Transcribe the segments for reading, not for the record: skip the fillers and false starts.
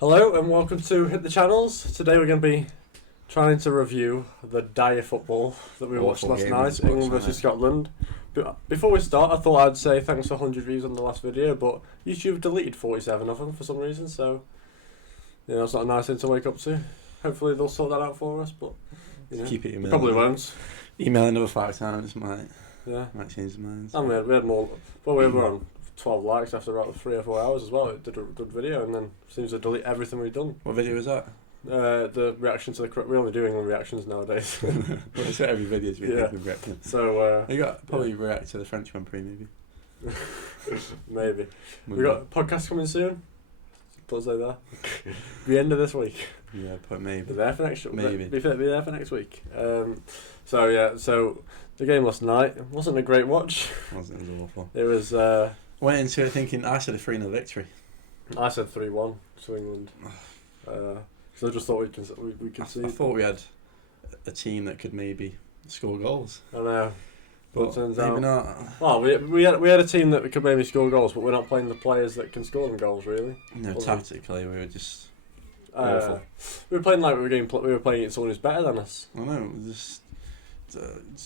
Hello and welcome to Hit the Channels. Today we're going to be trying to review the dire football that we watched last night, England versus Scotland. But before we start, I thought I'd say thanks for 100 views on the last video, but YouTube deleted 47 of them for some reason, so that's not a nice thing to wake up to. Hopefully they'll sort that out for us, but keep it emailing. Probably won't. Email another 5 times might change the mind. And we had more. Well, we were on 12 likes after about 3 or 4 hours as well. It did a good video, and then seems to delete everything we've done. What video was that? The reaction to we only do England reactions nowadays. Well, it's every video's England reaction. So you got probably react to the French Grand Prix maybe. Maybe. We got a podcast coming soon. Put it there. The end of this week. Yeah, but maybe. Be there for next week. Maybe. Be there for next week. So the game last night wasn't a great watch. It was awful. It was. Went into it thinking I said a 3-0 victory. I said 3-1 to England. So I just thought we could see. I thought we had a team that could maybe score goals. I know. But it turns maybe out not. Well, we had a team that could maybe score goals, but we're not playing the players that can score them goals really. No, tactically we were just awful. We were playing like we were playing against someone who's better than us. I know.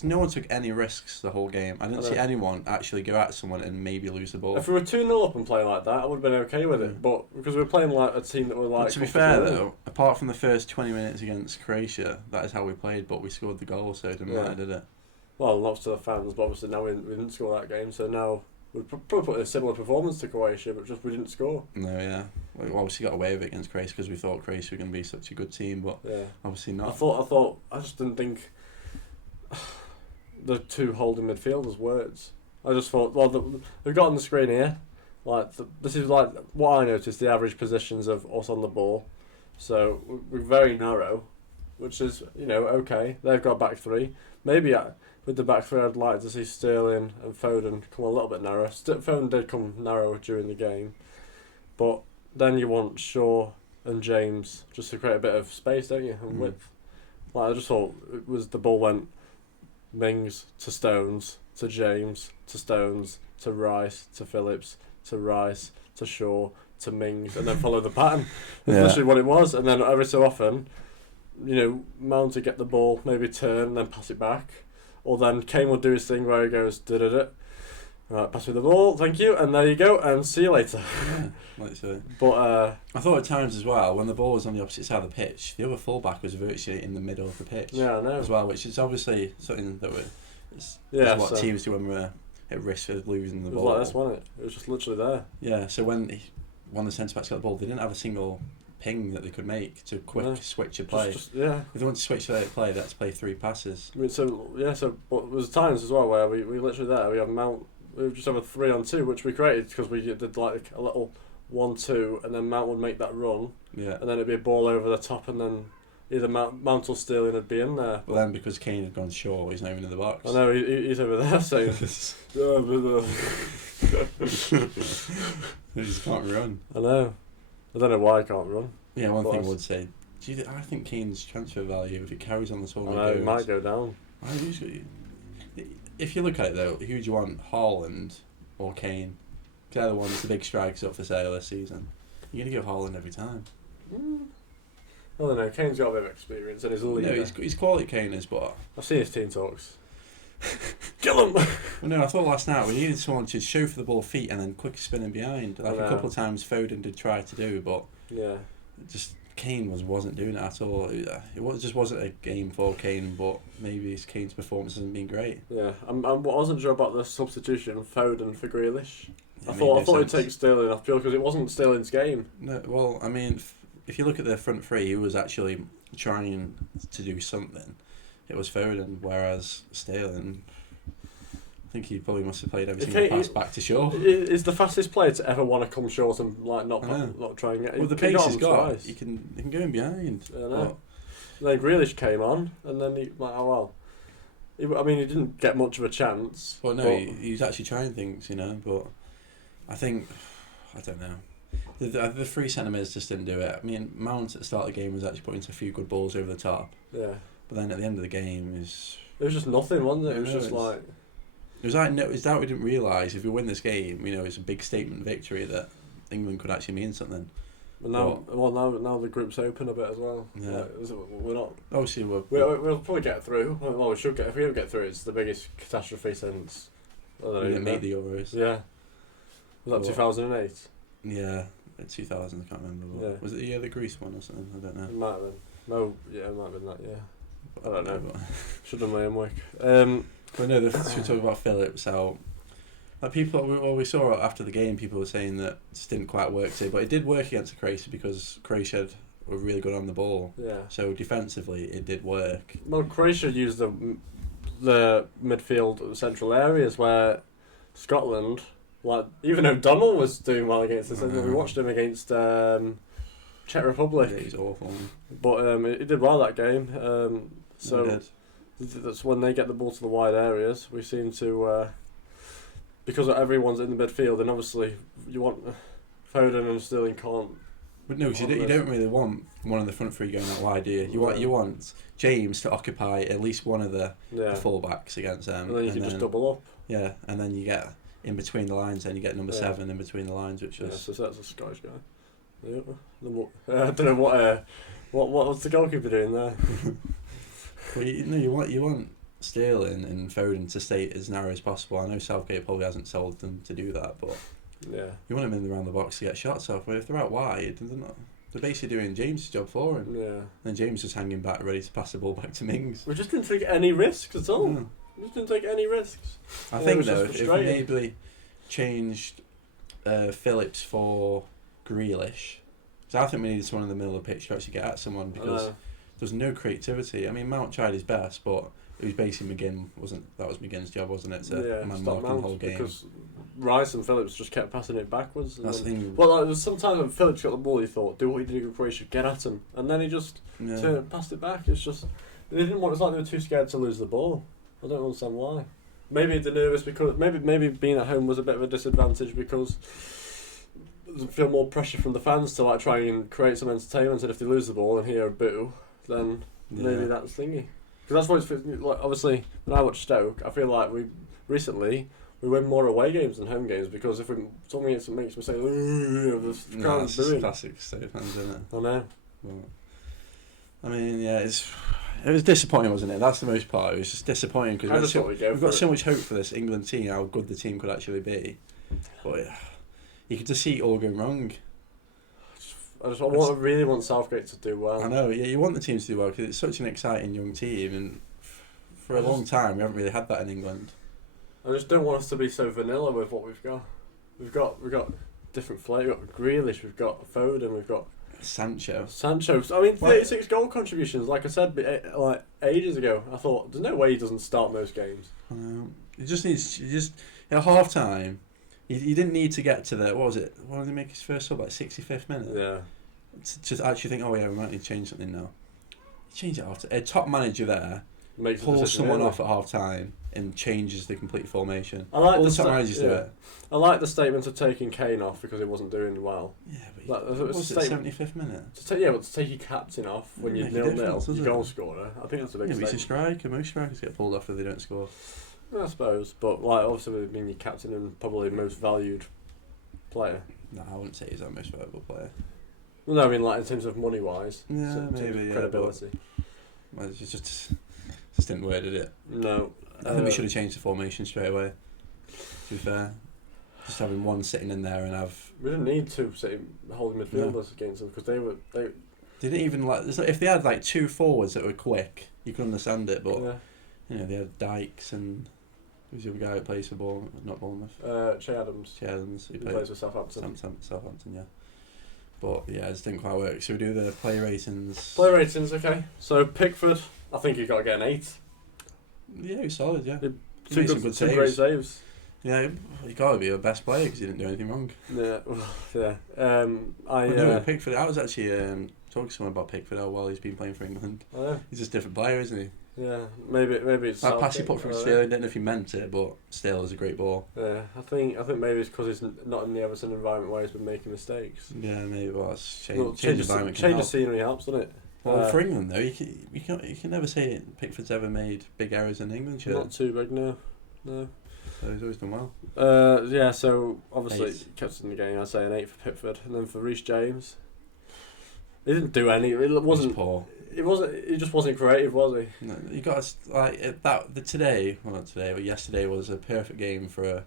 No one took any risks the whole game. I didn't see anyone actually go at someone and maybe lose the ball. If we were 2-0 up and playing like that, I would have been okay with it. But because we were playing like a team that were like. But to be fair though, apart from the first 20 minutes against Croatia, that is how we played. But we scored the goal, so it didn't matter, did it? Well, lots to the fans, but obviously now we didn't score that game, so now we'd probably put in a similar performance to Croatia, but just we didn't score. No, yeah. We obviously got away with it against Croatia because we thought Croatia were going to be such a good team, but obviously not. I just didn't think the two holding midfielders words. I just thought, we've got on the screen here, this is like what I noticed, the average positions of us on the ball. So we're very narrow, which is, okay. They've got back three. Maybe with the back three, I'd like to see Sterling and Foden come a little bit narrower. Foden did come narrow during the game, but then you want Shaw and James just to create a bit of space, don't you, and width. I just thought the ball went Mings to Stones to James to Stones to Rice to Phillips to Rice to Shaw to Mings, and then follow the pattern. That's literally what it was. And then every so often, Mount would get the ball, maybe turn, and then pass it back. Or then Kane would do his thing where he goes, da-da-da. Right, pass me the ball, thank you, and there you go, and see you later. Yeah, like so. But I thought at times as well, when the ball was on the opposite side of the pitch, the other fullback was virtually in the middle of the pitch. Yeah, I know. As well, which is obviously something that it's what teams do when we're at risk of losing the ball. It was like this, wasn't it? It was just literally there. Yeah, so when one of the centre-backs got the ball, they didn't have a single ping that they could make to switch a play. If they want to switch a play, they had to play 3 passes. I mean, but there was times as well where we literally there, we had Mount, we just have a 3-on-2, which we created because we did like a little 1-2, and then Mount would make that run, and then it'd be a ball over the top, and then either Mount or Sterling would be in there. Well, then because Kane had gone short, he's not even in the box. I know, he's over there saying, he just can't run. I know. I don't know why I can't run. Yeah, one thing I would say, I think Kane's transfer value, if it carries on the tournament, I know, it might go down. If you look at it though, who do you want, Haaland or Kane? They're the ones, the big strikers up for sale this season. You're going to go Haaland every time. I don't know, Kane's got a bit of experience and he's a leader. No, he's quality Kane is, but I've seen his team talks. Kill him! Well, no, I thought last night we needed someone to show for the ball feet and then quick spinning behind. Like a couple of times Foden did try to do, but just Kane wasn't doing it at all. It just wasn't a game for Kane, but maybe Kane's performance hasn't been great. Yeah, I wasn't sure about the substitution of Foden for Grealish. I thought he'd take Sterling off because it wasn't Sterling's game. No, well, I mean, if you look at the front three, who was actually trying to do something, it was Foden, whereas Sterling, I think he probably must have played every single pass back to Shaw. Is the fastest player to ever want to come short and not try and get. Well, the pace he's got, he can go in behind. I know. Then Grealish came on, and then he didn't get much of a chance. Well, no, he was actually trying things, but I think, I don't know. The 3 centre-mids just didn't do it. I mean, Mount at the start of the game was actually putting a few good balls over the top. Yeah. But then at the end of the game, it was just nothing, wasn't it? It was just like. It was like it's that we didn't realise if we win this game, it's a big statement victory that England could actually mean something. And now the group's open a bit as well. Yeah. Like, we're not. Obviously, We'll probably get through. Well, we should get. If we don't get through, it's the biggest catastrophe since. We didn't make the Euros. Yeah. Was that 2008? Yeah, 2000. I can't remember. Yeah. Was it the year the Greece won or something? I don't know. It might have been. No, yeah, it might have been that. Yeah. I don't know. Should have done my homework. But no, should we talk about Phillips? How like we saw after the game, people were saying that it just didn't quite work today, but it did work against Croatia because Croatia were really good on the ball. Yeah. So defensively, it did work. Well, Croatia used the midfield central areas where Scotland, like even O'Donnell was doing well against us. We watched him against Czech Republic. Yeah, he's awful. But he did well that game. So that's when they get the ball to the wide areas. We seem to, because everyone's in the midfield, and obviously you want Foden and Sterling can't. But no, because you don't really want one of the front three going out wide, do you? You want James to occupy at least one of the full-backs against them. And then you can just double up. Yeah, and then you get in between the lines, and you get number 7 in between the lines, which is... so that's a Scottish guy. Yeah. I don't know what's the goalkeeper doing there. Well, you want Sterling and Foden to stay as narrow as possible. I know Southgate probably hasn't sold them to do that, but you want them in around the box to get shots off. But if they're out wide, they're basically doing James' job for him. Yeah. And James is hanging back, ready to pass the ball back to Mings. We just didn't take any risks at all. Yeah. We just didn't take any risks. I think though, if we maybe changed Phillips for Grealish, because I think we needed someone in the middle of the pitch to actually get at someone, because there's no creativity. I mean, Mount tried his best, but it was basically that was McGinn's job, wasn't it? To man mark the whole game. Because Rice and Phillips just kept passing it backwards. That's the thing. Well, there was sometimes when Phillips got the ball, he thought, do what he did with Croatia, get at him, and then he just passed it back. It's just they didn't want. It's like they were too scared to lose the ball. I don't understand why. Maybe they're nervous because maybe being at home was a bit of a disadvantage because they feel more pressure from the fans to like try and create some entertainment, and if they lose the ball and hear a boo, then maybe that's thingy. Because that's what it's like. Obviously, when I watch Stoke, I feel like we win more away games than home games because if something makes me say, the crowd's booing. Classic Stoke fans, isn't it? I know. But, I mean, it was disappointing, wasn't it? That's the most part. It was just disappointing because we've got so much hope for this England team, how good the team could actually be. But you could just see it all going wrong. I really want Southgate to do well. I know, yeah, you want the team to do well because it's such an exciting young team, and for a long time we haven't really had that in England. I just don't want us to be so vanilla with what we've got. We've got different flavour. We've got Grealish, we've got Foden, we've got Sancho. I mean, 36 goal contributions. Like I said, like ages ago, I thought there's no way he doesn't start most games. He just needs at half time. He didn't need to get to the what did he make his first sub, like 65th minute? Yeah. To actually think, we might need to change something now. Change it after a top manager there pulls someone off at half time and changes the complete formation. I like all the top managers do it. I like the statement of taking Kane off because he wasn't doing well. Yeah, but it was 75th minute? But to take your captain off when you're 0-0, your goal scorer, I think that's a big statement. He's a striker. Most strikers get pulled off if they don't score. I suppose, but like obviously being your captain and probably most valued player. No, I wouldn't say he's our most valuable player. Well, no, I mean like in terms of money wise. Yeah, maybe credibility. Well, it just didn't work, did it? No. I think we should have changed the formation straight away. To be fair, just having one sitting in there and have. We didn't need two holding midfielders against them because they didn't even if they had like two forwards that were quick, you could understand it, but they had Dykes and. Who's the other guy who plays for Bournemouth? Che Adams. He plays for Southampton. Southampton, yeah. But yeah, it just didn't quite work. So we do the player ratings. Player ratings, okay. So Pickford, I think he got to get an 8. Yeah, he's solid. Yeah, two great saves. Yeah, he got to be the best player because he didn't do anything wrong. Yeah. Pickford. I was actually talking to someone about Pickford while he's been playing for England. He's just a different player, isn't he? Yeah, maybe it's that pass he put from Sterling. Don't know if he meant it, but still, it was a great ball. Yeah, I think maybe it's because he's not in the Everton environment where he's been making mistakes. Yeah, maybe change environment. Change of scenery helps, doesn't it? Well, for England though, you can never say Pickford's ever made big errors in England. Not too big, no. So he's always done well. Yeah, so obviously kept in the game. I'd say an 8 for Pickford, and then for Reece James, He didn't do any. It wasn't poor. It wasn't. He just wasn't creative, was he? No, you got to, like that. Today, well not today, but yesterday was a perfect game for a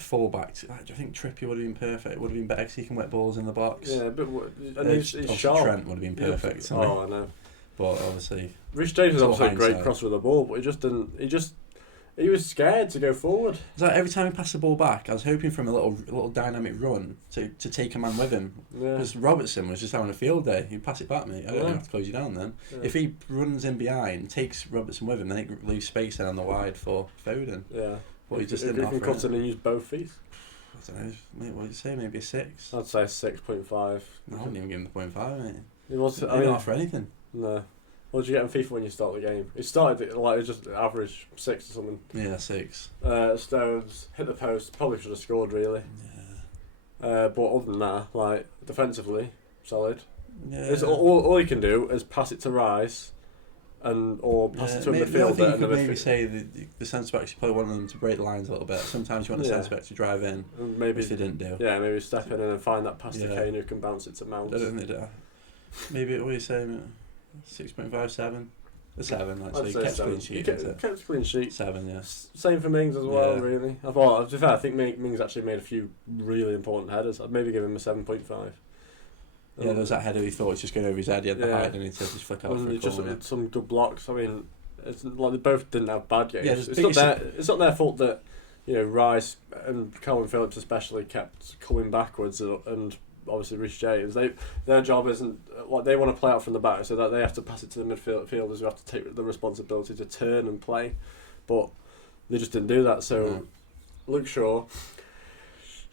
fullback. I think Trippier would have been perfect. It would have been better because he can wet balls in the box. Yeah, but and he's sharp. Trent would have been perfect. Yeah. Oh, I know. But obviously, Rich James was obviously a great crosser with the ball, but he just didn't. He was scared to go forward. So every time he passed the ball back, I was hoping for him a little dynamic run to take a man with him. Because Robertson was just having a field day. He'd pass it back, mate. I don't have to close you down then. Yeah. If he runs in behind, takes Robertson with him, then he leaves space then on the wide for Foden. Yeah. But he just didn't offer it. If he comes in and use both feet. I don't know, mate, what did you say? Maybe a 6? I'd say 6.5. No, I wouldn't even give him the 0.5, mate. He was. I didn't offer anything. No. What did you get in FIFA when you start the game? It started like it was just average 6 or something. Yeah, 6. Stones hit the post. Probably should have scored really. Yeah. But other than that, like defensively, solid. Yeah. It's all he can do is pass it to Rice, or pass it to a midfielder. I think you could maybe say the centre backs, you probably want them to break the lines a little bit. Sometimes you want the centre back to drive in, maybe, which they didn't do. Yeah, maybe step in and find that pass to Kane who can bounce it to Mount. I don't think they do. Maybe, what are you saying? 6.5, 7? A 7, actually. Kept clean sheet. Kept clean sheet. 7, yeah. Same for Mings as well, really. To be fair, I think Mings actually made a few really important headers. I'd maybe give him a 7.5. Yeah, there was that header he thought was just going over his head. He had the height, and he said just flick out for a corner. Some good blocks. I mean, it's like they both didn't have bad games. Yeah, it's not their fault that Rice and Calvin Phillips especially kept coming backwards, and obviously Rich James. Their job isn't like they want to play out from the back, so that they have to pass it to the midfielders who have to take the responsibility to turn and play, but they just didn't do that. So Luke Shaw,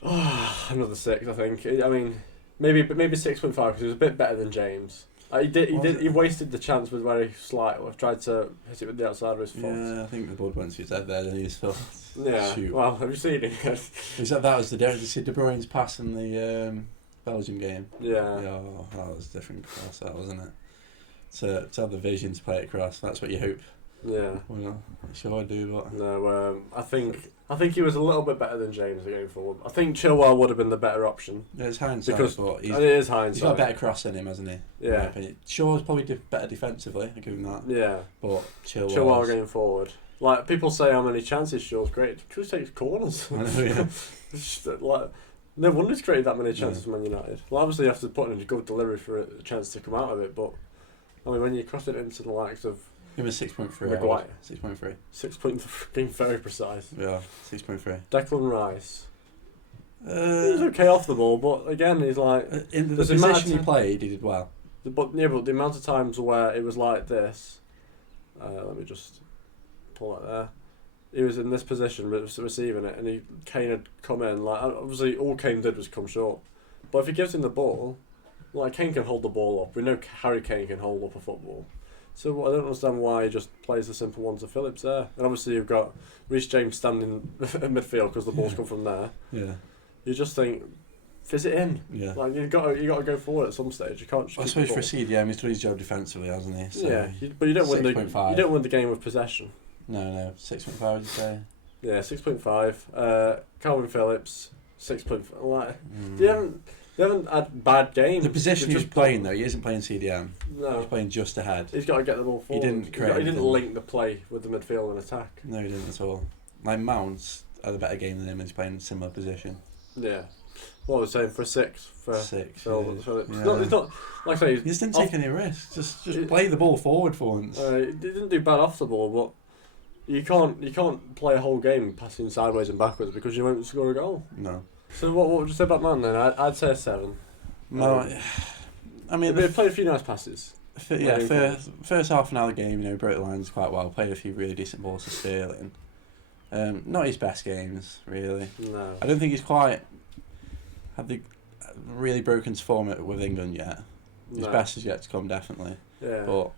another 6, I think. I mean, maybe 6.5 because he was a bit better than James. He wasted the chance with where he tried to hit it with the outside of his foot. Yeah, I think the ball went to his head there, and he just thought, shoot. Well, have you seen it? That was the difference. You see De Bruyne's pass in the Belgium game. Yeah. Oh, that was different class, that wasn't it? To have the vision to play it across, that's what you hope. Yeah. Well, I'm sure I do, but no. I think he was a little bit better than James going forward. I think Chilwell would have been the better option. Yeah, it's hindsight, but it is hindsight. He's got a better cross in him, hasn't he? Yeah. Shaw's probably better defensively. I give him that. Yeah. But Chilwell going forward. Like people say, how many chances Shaw's created? Because he takes corners. I know, yeah. No wonder he's created that many chances for Man United. Well, obviously you have to put in a good delivery for a chance to come out of it, but I mean when you cross it into the likes of give him a 6.3. Maguire. 6.3. 6.3, being very precise. Yeah, 6.3. Declan Rice. He's okay off the ball, but again he's like in the position he played, he did well. But the amount of times where it was like this, let me just pull it there. He was in this position receiving it, and Kane had come in. Like obviously, all Kane did was come short. But if he gives him the ball, like Kane can hold the ball up. We know Harry Kane can hold up a football. So I don't understand why he just plays the simple one to Phillips there. And obviously you've got Reece James standing in midfield because the ball's come from there. Yeah. You just think, fizz it in. Yeah. Like you got to go forward at some stage. You can't. I suppose for CDM, he's done his job defensively, hasn't he? So yeah, but you don't win the game with possession. No, 6.5 would you say? Yeah, 6.5. Calvin Phillips, 6.5. Like, they haven't had bad games. The position he was playing though, he isn't playing CDM. No, he's playing just ahead. He's got to get the ball forward. He didn't link the play with the midfield and attack. No, he didn't at all. Like Mounts had a better game than him, and he's playing a similar position. Yeah. What I was saying for 6 for Phillips. Yeah. It's not like I say. He just didn't take any risks. Just play the ball forward for once. He didn't do bad off the ball, but. You can't play a whole game passing sideways and backwards because you won't score a goal. No. So what would you say about Man then? I'd say a 7. No, I mean they played a few nice passes. First half an hour game, broke the lines quite well. Played a few really decent balls to Sterling. Not his best games, really. No. I don't think he's quite had the really broken form with England yet. His best is yet to come, definitely. Yeah. But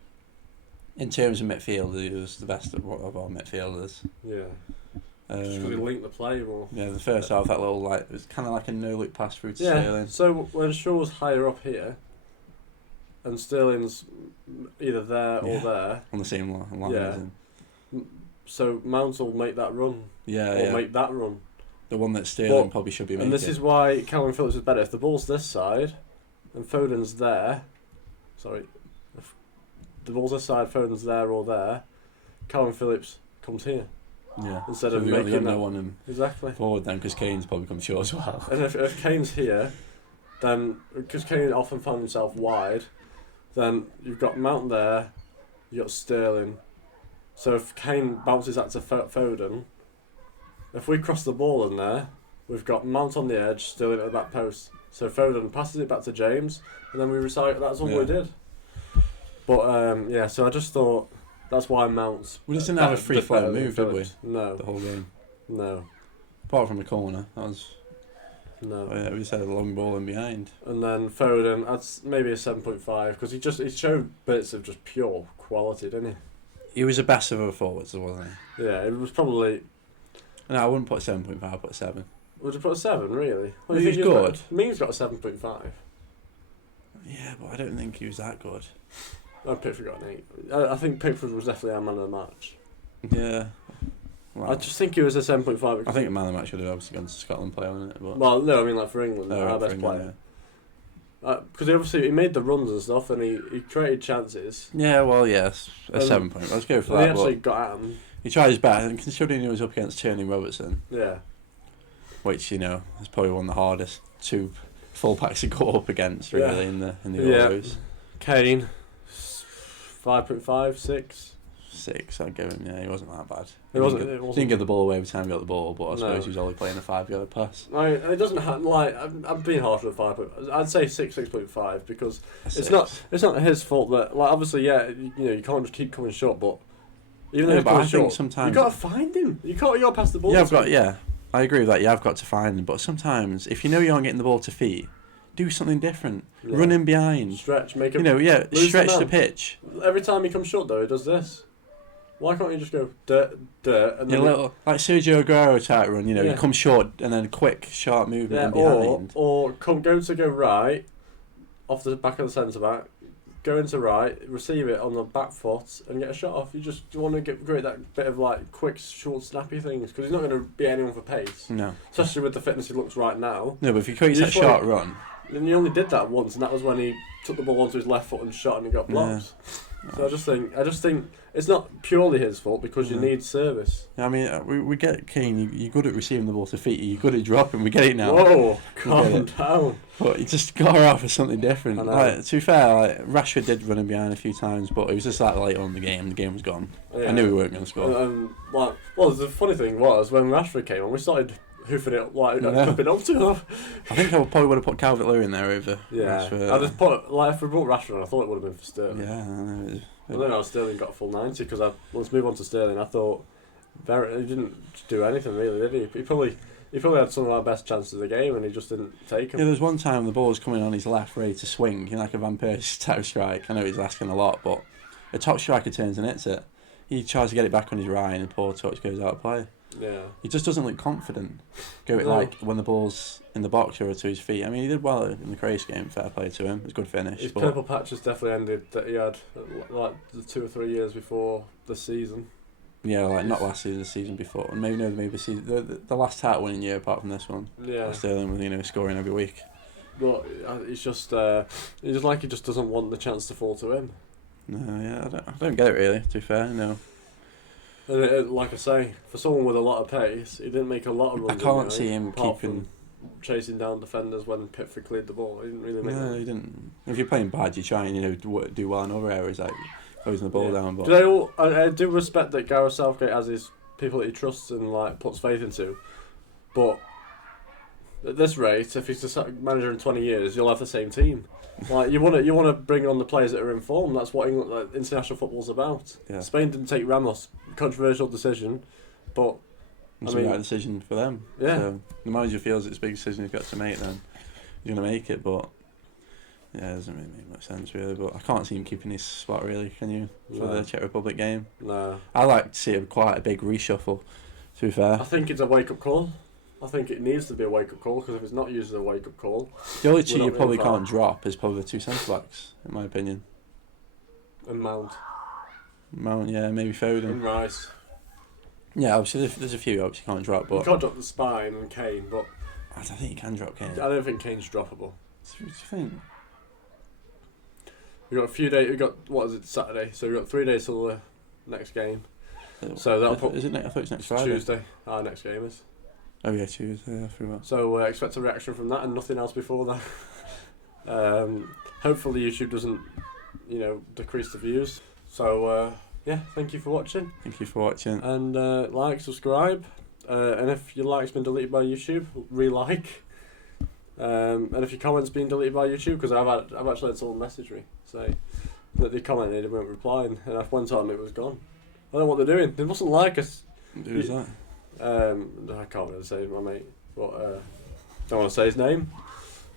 in terms of midfield, he was the best of our midfielders. Yeah. Just because he linked the play more. Yeah, the first half, that little it was kind of like a no-look pass through to Sterling. So when Shaw's higher up here, and Sterling's either there or there on the same line. Yeah. So Mount will make that run. Make that run. The one that Sterling probably should be making. And this is why Calvin Phillips is better. If the ball's this side, and Foden's there, sorry, if the ball's this side, Foden's there or there, Calvin Phillips comes here. Yeah. Instead so of you making no one him exactly forward then, because Kane's probably come short as well. And if Kane's here, then because Kane often found himself wide, then you've got Mount there, you've got Sterling. So if Kane bounces that to Foden, if we cross the ball in there, we've got Mount on the edge, Sterling at the back post. So Foden passes it back to James, and then we recycle. That's all we did. But so I just thought that's why Mount's. We just didn't have a free flow move, did we? No. The whole game. No. Apart from the corner, that was. No. We just had a long ball in behind. And then Foden, that's maybe a 7.5 because he showed bits of just pure quality, didn't he? He was the best of our forwards, wasn't he? Yeah, it was probably. No, I wouldn't put 7.5. I'd put a 7. Would you put a 7? Really? Well, he was good. Means got a 7.5. Yeah, but I don't think he was that good. Pickford got an 8. I think Pickford was definitely our man of the match. Yeah. Well, I just think he was a 7.5. I think the man of the match should have obviously gone to Scotland play on it. But well, no, I mean like for England, our best player. Because he made the runs and stuff, and he created chances. Yeah, well, yes, a 7 point. Let's go for that. He actually got at him. He tried his best, and considering he was up against Tierney Robertson. Yeah. Which is probably one of the hardest two fullbacks to go up against, really, in the Euros. Kane, 5.5, 6. 6, I'd give him. Yeah, he wasn't that bad. It wasn't. Didn't give the ball away every time he got the ball, but I suppose he was only playing a 5-yard pass. It doesn't have I'm being harsh with 5. I'd say 6.5 because it's not his fault that obviously you can't just keep coming short, but even though he's coming short, sometimes you got to find him. You got to pass the ball. Yeah, I agree with that. You have got to find him, but sometimes if you know you aren't getting the ball to feet, do something different. Yeah. Run in behind. Stretch, make him. Stretch the pitch. Every time he comes short, though, he does this. Why can't you just go dirt, and then little like Sergio Aguero type run? You come short and then quick, sharp movement behind. Or go right, off the back of the centre back, go into right, receive it on the back foot, and get a shot off. You want to create that bit of quick, short, snappy things because he's not going to be anyone for pace. No, especially with the fitness he looks right now. No, but if he creates that short run, then he only did that once, and that was when he took the ball onto his left foot and shot, and he got blocked. Yeah. So I just think it's not purely his fault because you need service. I mean, we get Kane. You're good at receiving the ball to feet. You're good at dropping. We get it now. Whoa, calm down. But he just got her out for something different. To be fair, Rashford did run him behind a few times, but it was just later on in the game. The game was gone. Yeah. I knew we weren't going to score. The funny thing was when Rashford came on, we started hoofing it clipping up to him. I think I probably would have put Calvert-Lewin there over. Yeah, Rashford. I just put if we brought Rashford on, I thought it would have been for Sterling. Yeah, I know. I don't know. Sterling got a full 90 because let's move on to Sterling. I thought he didn't do anything really, did he? He probably had some of our best chances of the game and he just didn't take them. Yeah, there was one time the ball was coming on his left, ready to swing, like a Van Persie type strike. I know he's asking a lot, but a top striker turns and hits it. He tries to get it back on his right and the poor touch goes out of play. Yeah. He just doesn't look confident. When the ball's in the box or to his feet. I mean, he did well in the Croatia game. Fair play to him. It was a good finish. His purple patch has definitely ended that he had the 2 or 3 years before the season. Yeah, not last season, the season before, and maybe the season, the last title winning year apart from this one. Yeah. Sterling was scoring every week. But it's just he just doesn't want the chance to fall to him. No, yeah, I don't get it really. To be fair, no. And like I say, for someone with a lot of pace, he didn't make a lot of runs. I can't see him keeping chasing down defenders when Pickford cleared the ball. He didn't really make. No, he didn't. If you're playing bad, you try and do well in other areas like closing the ball down. But I do respect that Gareth Southgate has his people that he trusts and puts faith into, but at this rate, if he's the manager in 20 years, you'll have the same team. You want to bring on the players that are in form. That's what international football's about. Yeah. Spain didn't take Ramos. Controversial decision, but it's the right decision for them. Yeah. So the manager feels it's a big decision he's got to make. Then he's going to make it, but it doesn't really make much sense really. But I can't see him keeping his spot really. Can you for the Czech Republic game? No. I like to see quite a big reshuffle. To be fair, I think it's a wake up call. I think it needs to be a wake-up call because if it's not used as a wake-up call... The only two you probably can't drop is probably the two centre-backs, in my opinion. And Mount, yeah, maybe Foden. And Rice. Yeah, obviously there's a few you obviously can't drop, but... You can't drop the spine and Kane, but... I don't think you can drop Kane. I don't think Kane's droppable. What do you think? We've got a few days. We got what is it, Saturday? So we've got 3 days till the next game. So that'll put. Is it? I thought it's next Friday. Tuesday. Our next game is. Oh yeah, Tuesday. Yeah, I forgot. So expect a reaction from that and nothing else before that. Hopefully YouTube doesn't, decrease the views. So yeah, thank you for watching. Thank you for watching. And like, subscribe, and if your like's been deleted by YouTube, re-like. And if your comment's been deleted by YouTube, because I've actually had someone message me say that they commented and weren't replying, and after one time it was gone. I don't know what they're doing. They mustn't like us. Who's that? I can't really say my mate, but don't want to say his name.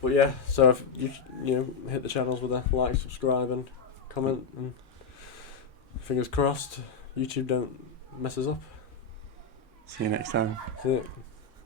But yeah, so if you hit the channels with a like, subscribe, and comment, and fingers crossed, YouTube don't mess us up. See you next time. See you.